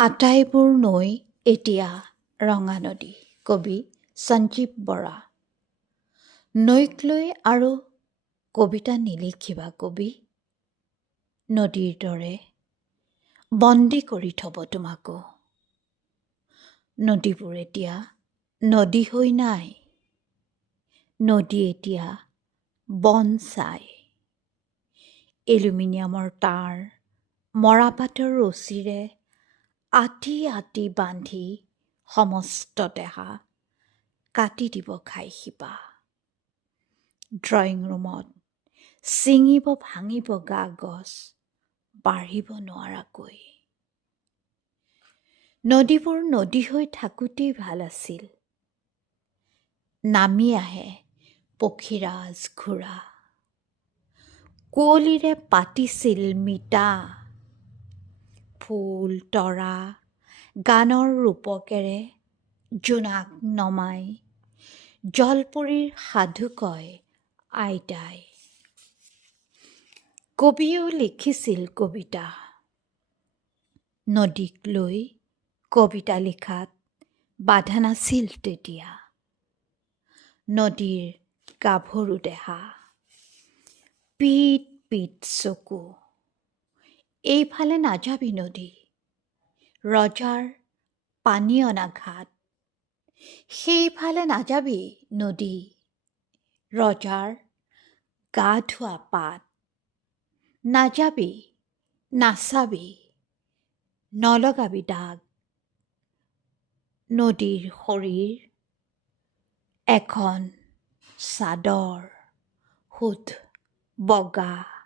আটাইবোৰ নৈ এতিয়া ৰঙা নদী। কবি সঞ্জীৱ বৰা। নৈক লৈ আৰু কবিতা নিলিখিবা কবি, নদীৰ দৰে বন্দী কৰি থব তোমাকো। নদীবোৰ এতিয়া নদী হৈ নাই, নদী এতিয়া বন চাই। এলুমিনিয়ামৰ তাঁৰ মৰাপাটৰ ৰছীৰে আঁতি আঁতি বান্ধি সমস্ত দেহা কাটি দিব খাই শিপা। ড্ৰয়িং ৰুমত ছিঙিব ভাঙিব গা গছ, বাঢ়িব নোৱাৰাকৈ। নদীবোৰ নদী হৈ থাকোঁতেই ভাল আছিল, নামি আহে পক্ষীৰাজ ঘোঁৰা। কুঁৱলীৰে পাতিছিল মিতা, ফুল তৰা গানৰ ৰূপকেৰে জোনাক নমাই। জলপৰীৰ সাধু কয় আইতাই। কবিয়েও লিখিছিল কবিতা, নদীক লৈ কবিতা লিখাত বাধা নাছিল তেতিয়া। নদীৰ গাভৰু দেহা, পিত পিত চকু, এইফালে নাযাবি নদী, ৰজাৰ পানী অনা ঘাট। সেইফালে নাযাবি নদী, ৰজাৰ গা ধোৱা পাত। নাযাবি নাচাবি নলগাবি দাগ, নদীৰ শৰীৰ এখন চাদৰ, সোঁত বগা।